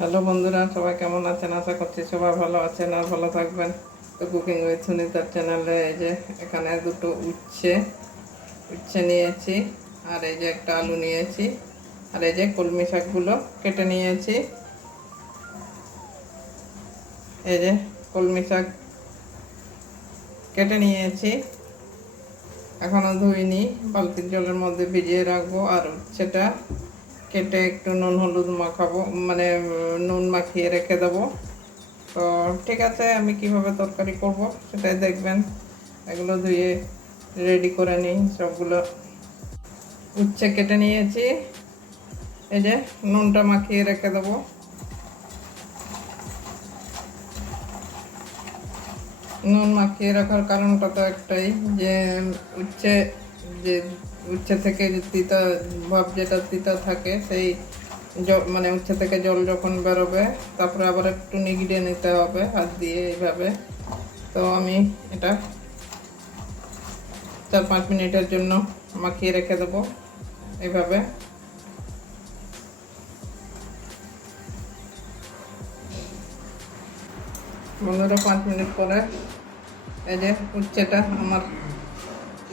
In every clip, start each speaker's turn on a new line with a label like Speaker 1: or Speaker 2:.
Speaker 1: Hello বন্ধুরা, সবাই কেমন আছেন? আশা করছি সবাই ভালো আছেন আর ভালো থাকবেন। তো কুকিং উইথ সুনিতার চ্যানেলে এই যে এখানে দুটো উচ্ছে উচ্ছে নিয়েছি, আর এই যে একটা আলু নিয়েছি, আর এই যে কলমি শাকগুলো কেটে নিয়েছি। এই যে কলমি শাক কেটে নিয়েছি। এখনও ধুইনি, বালতির জলের মধ্যে ভিজিয়ে রাখব, আর সেটা কেটে একটু নুন হলুদ মাখাবো মানে নুন মাখিয়ে রেখে দেবো। তো ঠিক আছে, আমি কীভাবে তরকারি করব সেটাই দেখবেন। এগুলো ধুয়ে রেডি করে নিই সবগুলো। উচ্ছে কেটে নিয়েছি। এই যে, নুনটা মাখিয়ে রেখে দেবো। নুন মাখিয়ে রাখার কারণটা তো একটাই যে, উচ্ছে যে উচ্ছে থেকে তিতা ভাব যেটা তিতা থাকে, সেই মানে উচ্ছে থেকে জল যখন বেরোবে, তারপরে আবার একটু নিগড়িয়ে নিতে হবে, হাত দিয়ে এইভাবে। তো আমি এটা চার পাঁচ মিনিটের জন্য মাখিয়ে রেখে দেবো এইভাবে। পনেরো পাঁচ মিনিট পরে এই যে উচ্ছেটা আমার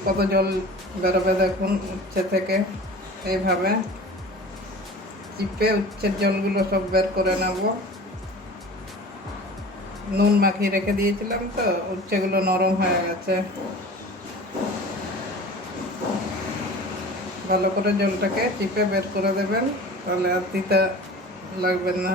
Speaker 1: কত জল বেরোবে দেখুন উচ্ছে থেকে। এইভাবে চিপে উচ্ছের জলগুলো সব বের করে নেব। নুন মাখিয়ে রেখে দিয়েছিলাম তো, উচ্ছেগুলো নরম হয়ে গেছে। ভালো করে জলটাকে চিপে বের করে দেবেন, তাহলে আর তিতা লাগবে না।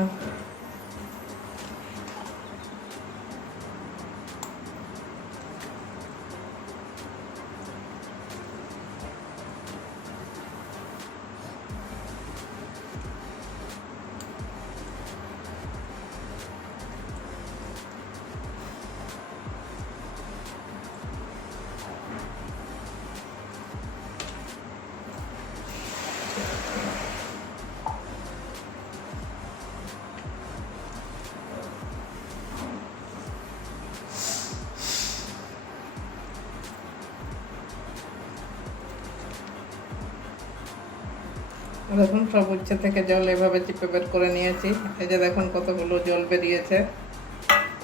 Speaker 1: দেখুন, সব উচ্ছে থেকে জল এভাবে চিপে বের করে নিয়েছি। এই যে দেখুন কতগুলো জল বেরিয়েছে।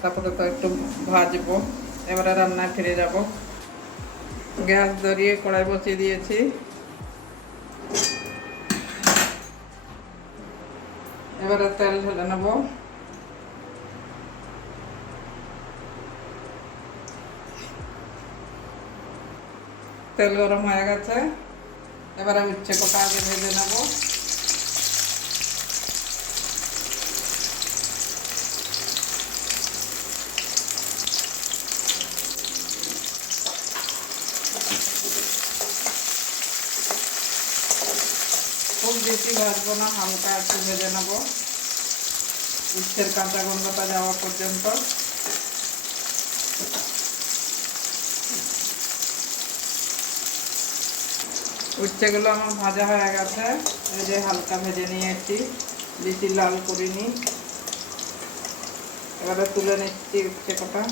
Speaker 1: তারপরে তো একটু ভাজবো। এবারে রান্নায় ফিরে যাব। গ্যাস ধরিয়ে কড়াই বসিয়ে দিয়েছি। এবারে তেল ঢেলে নেব। তেল গরম হয়ে গেছে। এবারে উচ্ছে কটা আগে ভেজে নেব। খুব বেশি ভাজবো না, হালকা একটু ভেজে নেব। উচ্ছের কাঁচা গন্ধটা যাওয়া পর্যন্ত। উচ্ছেগুলো আমার ভাজা হয়ে গেছে। এই যে হালকা ভেজে নিয়েছি বেশি লাল করিনি এবারে তুলে নিচ্ছি উচ্ছে কটা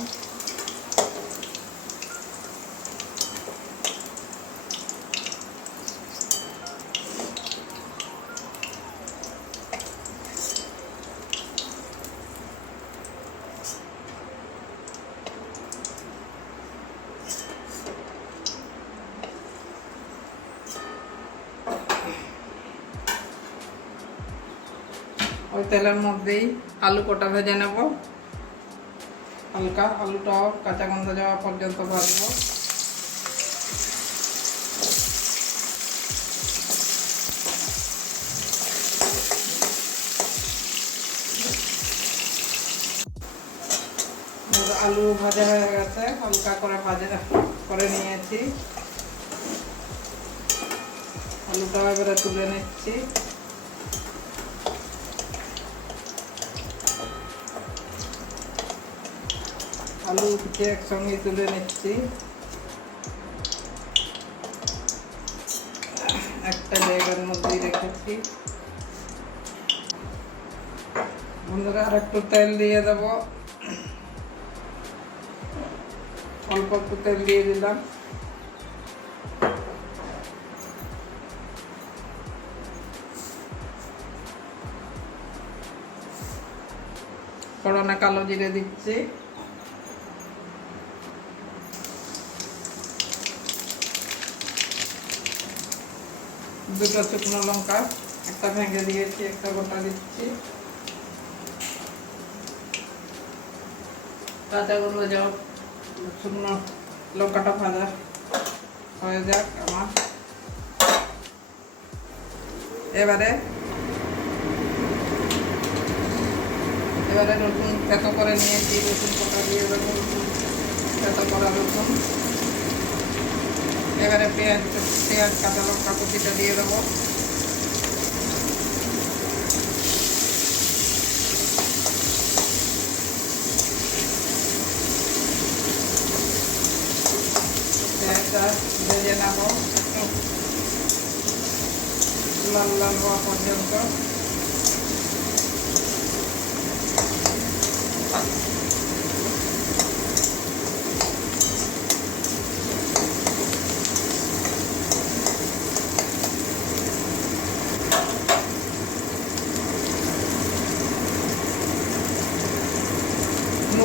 Speaker 1: তেলের মধ্যেই আলু কটা ভেজে নেব। হালকা আলুটাও কাঁচা গন্ধ যাওয়া পর্যন্ত ভাজবো। আলু ভাজা হয়ে গেছে, হালকা করে ভাজা, করে নিয়েছি। আলুটাও এবারে তুলে নিচ্ছি। আলু উঠে একসঙ্গে তুলে নিচ্ছি। একটা জায়গার মধ্যেই রেখেছি। বন্ধুরা, আর একটু তেল দিয়ে দেব। অল্প একটু তেল দিয়ে দিলাম। ফোড়নে কালো জিরে দিচ্ছি। দুটো শুকনো লঙ্কা, একটা ভেঙে দিয়েছি, একটা গোটা দিচ্ছি। কাঁচা গুঁড়ো যাও শুকনো লঙ্কাটা ভাজা হয়ে যাক আমার। এবারে এবারে নতুন থেতো করে নিয়েছি, রসুন কটা দিয়ে দেবো নতুন থেতো করা রসুন। এবারে পেঁয়াজ পেঁয়াজ, কাঁচা লঙ্কা, কুচিটা দিয়ে দেবো। পেঁয়াজটা ভেজে নেব। লাল লাল হওয়া পর্যন্ত।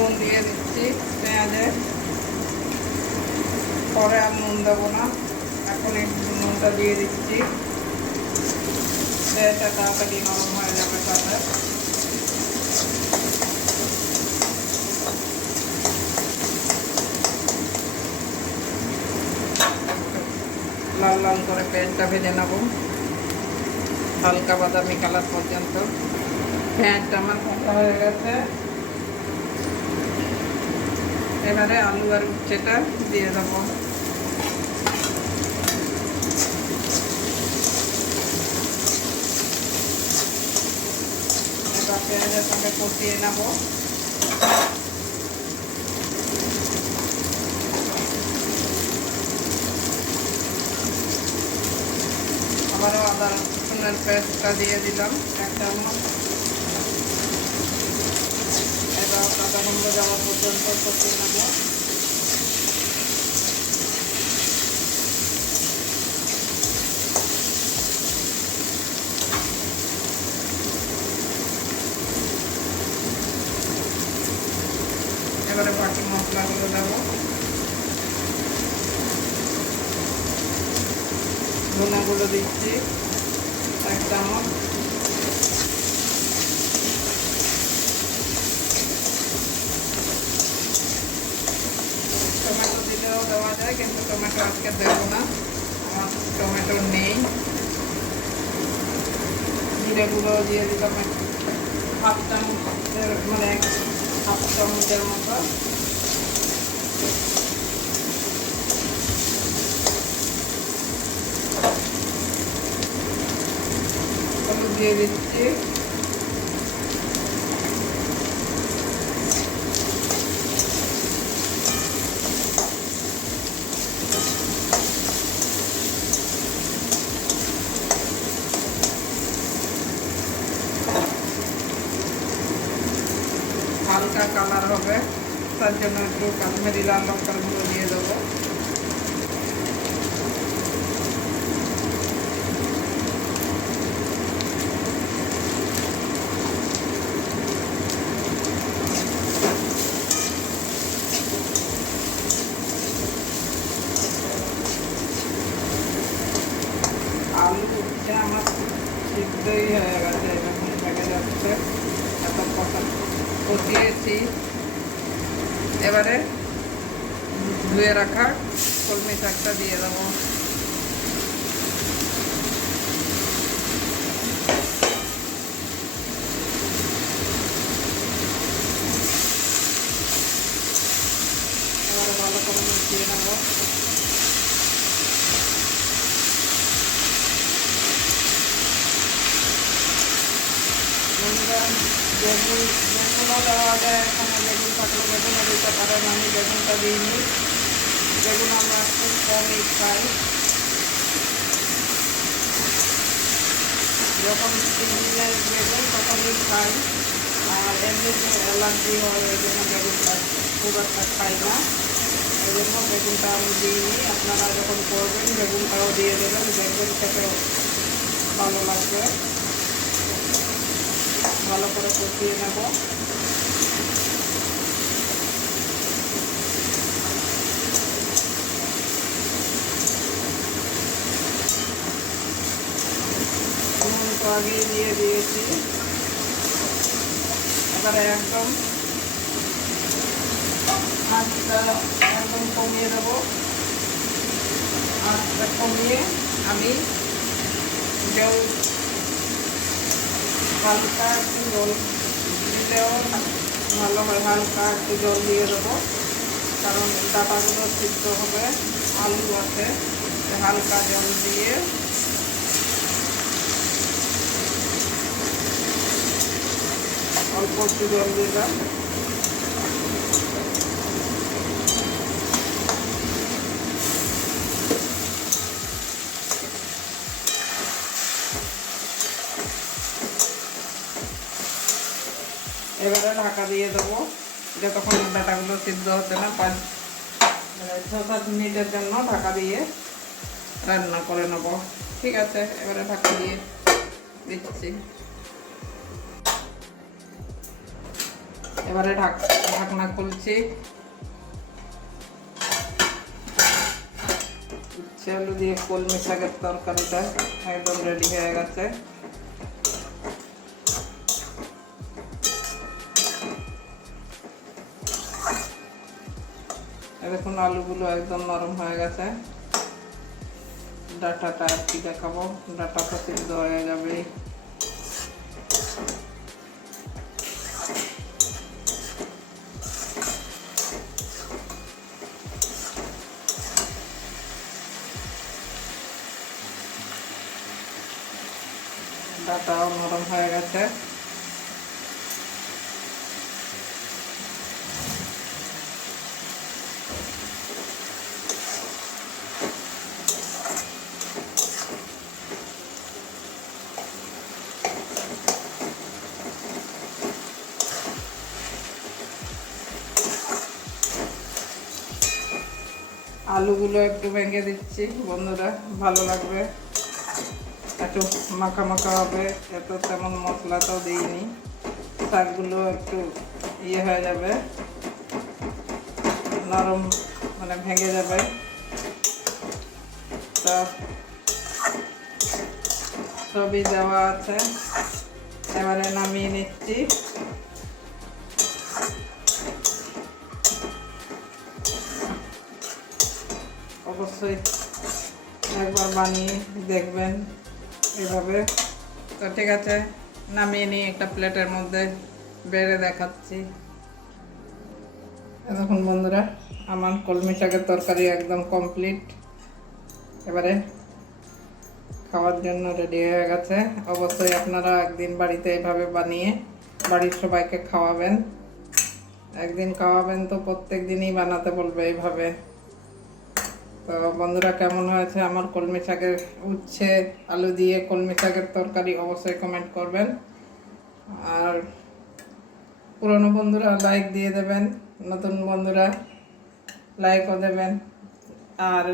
Speaker 1: নুন দিয়ে দিচ্ছি, পেঁয়াজে। পরে আর নুন দেবো না। এখন একটু নুনটা দিয়ে দিচ্ছি। পেঁয়াজটা তাড়াতাড়ি নরম হয়ে যাবে তাতে। লাল লাল করে পেঁয়াজটা ভেজে নেব। হালকা বাদামি কালার পর্যন্ত। পেঁয়াজটা আমার ভাজা হয়ে গেছে। এবারে আলু আর উচ্ছেটা দিয়ে দেবো। পেঁয়াজের সঙ্গে কষিয়ে নেব। আবারও আদা রসুনের পেস্টটা দিয়ে দিলাম। এক চামচ। গন্ধ যাওয়া পর্যন্ত কষিয়ে নেব এবারে বাকি মশলাগুলো দেবো। ধনেগুলো দিচ্ছি এক চামচ টমেটো দিলেও দেওয়া যায় কিন্তু টমেটো আজকে দেবো না। আমার টমেটো নেই। জিরে গুঁড়ো দিয়ে দিলাম হাফ চামচের মানে হাফ চামচের মতো। দিয়ে দিচ্ছি। হালকা কালার হবে তার জন্য একটু কাশ্মীরি লাল লঙ্কার গুঁড়ো দিয়ে দেবো আলু উঠছে আমার সিদ্ধই হয়ে গেছে এরকম থেকে যাচ্ছে এত কথা কষিয়েছি এবারে ধুয়ে রাখা কলমি শাকটা দিয়ে দেবো। এবারে ভালো করে মিশিয়ে নেব। বন্ধুরা বেগুন বেগুনও দেওয়া যায় এখানে বেগুন থাকলে বেগুনও দিতে পারেন আমি বেগুনটা দিইনি বেগুন আমরা খুব কমই খাই যখন সিজনের বেগুন তখনই খাই আর এমনিতে অ্যালার্জি হয় ওই জন্য বেগুনটা খুব একটা খাই না ওই জন্য বেগুনটা আমি দিইনি আপনারা যখন করবেন বেগুনটাও দিয়ে দেবেন বেগুন খেতেও ভালো লাগবে ভালো করে কষিয়ে নেব আগেই দিয়ে দিয়েছি। এবারে একদম আঁচটা একদম কমিয়ে দেবো। আঁচটা কমিয়ে আমি জল হালকা একটু জল দিলেও ভালো হয়, হালকা একটু জল দিয়ে দেবো। কারণ ডাটাগুলো সিদ্ধ হবে, আলু আছে, হালকা জল দিয়ে অল্প একটু জল দিলাম এবারে ঢাকা দিয়ে দেবো। যতক্ষণ ডাটাগুলো সিদ্ধ হচ্ছে না, পাঁচ মানে ছ, সাত মিনিটের জন্য ঢাকা দিয়ে রান্না করে নেব। ঠিক আছে, এবারে ঢাকা দিয়ে দিচ্ছি। এবারে ঢাক ঢাকনা খুলছি। আলু দিয়ে কলমি শাকের তরকারিটা একদম রেডি হয়ে গেছে। দেখুন আলুগুলো একদম নরম হয়ে গেছে। ডাটাটা আর কি দেখাবো? ডাটা তো সিদ্ধ হয়ে যাবে। আলুগুলো একটু ভেঙে দিচ্ছি। বন্ধুরা, ভালো লাগবে। একটু মাখা মাখা হবে। এত তেমন মশলা তো দিইনি। শাকগুলো একটু ইয়ে হয়ে যাবে। নরম মানে ভেঙে যাবে। তা সবই দেওয়া আছে। এবারে নামিয়ে নিচ্ছি। অবশ্যই একবার বানিয়ে দেখবেন এভাবে। তো ঠিক আছে, নামিয়ে নিয়ে একটা প্লেটের মধ্যে বেড়ে দেখাচ্ছি। এখন বন্ধুরা, আমার কলমি শাকের তরকারি একদম কমপ্লিট এবারে খাওয়ার জন্য রেডি হয়ে গেছে। অবশ্যই আপনারা একদিন বাড়িতে এভাবে বানিয়ে বাড়ির সবাইকে খাওয়াবেন। একদিন খাওয়াবেন তো প্রত্যেক দিনই বানাতে বলবে এইভাবে। তো বন্ধুরা, কেমন হয়েছে? আমার কলমি শাকের উচ্ছে, আলু দিয়ে কলমি শাকের তরকারি অবশ্যই কমেন্ট করবেন। আর পুরনো বন্ধুরা লাইক দিয়ে দেবেন। নতুন বন্ধুরা লাইকও দেবেন। আর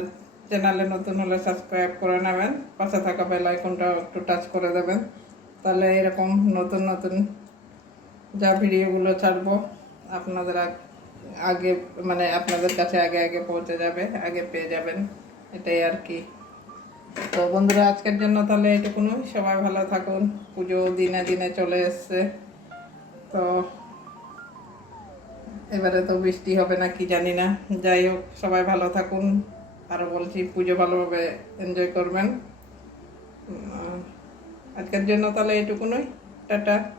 Speaker 1: চ্যানেলে নতুন হলে সাবস্ক্রাইব করে নেবেন। পাশে থাকা বেল আইকনটা একটু টাচ করে দেবেন। তাহলে এরকম নতুন নতুন যা ভিডিওগুলো ছাড়বো, আপনাদের আগ- মানে আপনাদের কাছে আগে আগে পৌঁছে যাবে, আগে পেয়ে যাবেন, এটাই আর কি। তো বন্ধুরা, আজকের জন্য তাহলে এটুকুনই। সবাই ভালো থাকুন। পুজো দিনে দিনে চলে এসছে। তো এবারে তো বৃষ্টি হবে না, কি জানি না। যাই হোক, সবাই ভালো থাকুন। আরও বলছি, পুজো ভালোভাবে এনজয় করবেন। আজকের জন্য তাহলে এটুকুনই। টাটা।